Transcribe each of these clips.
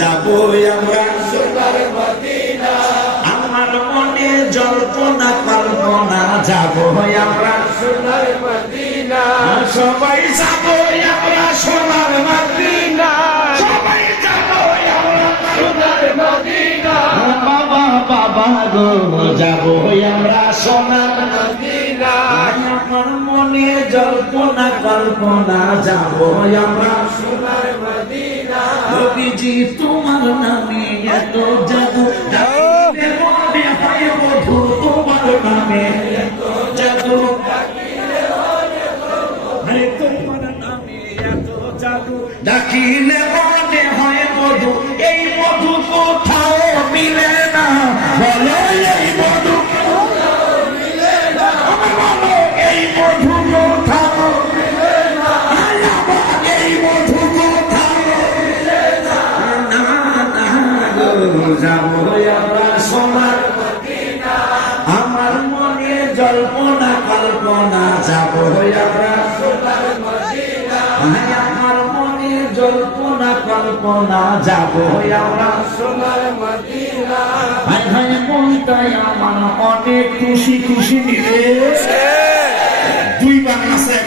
যাব আমরা। আমার মনে জল্পনা কল্পনা, যাব আমরা। সবাই যাব আমরা সোনার মাদিনা। সবাই আমরা সোনার বাবা বাবা গো, যাব আমরা সোনার মাদিনা। আমার মনে জল্পনা কল্পনা, যাব আমরা নবীজি তোমার নামে এত জাদু। মধু এই মধু কোথাও মিলে না। বলো এই যাব আমরা সোনার আমার মনে জল্পনা, কল্পনা যাব আমরা ভাই আমার মনে জল্পনা, কল্পনা যাব আমরা সোনার মদিনা। ভাই মনটাই আমার অনেক খুশি খুশি দুইবার তিনবার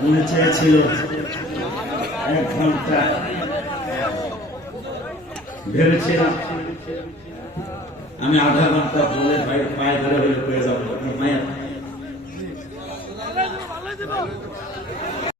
মনে চেয়েছিল এক ঘণ্টা ভেবেছিলাম আমি আধা ঘণ্টা বলে পায়ে ধরে হলে পেয়ে যাব।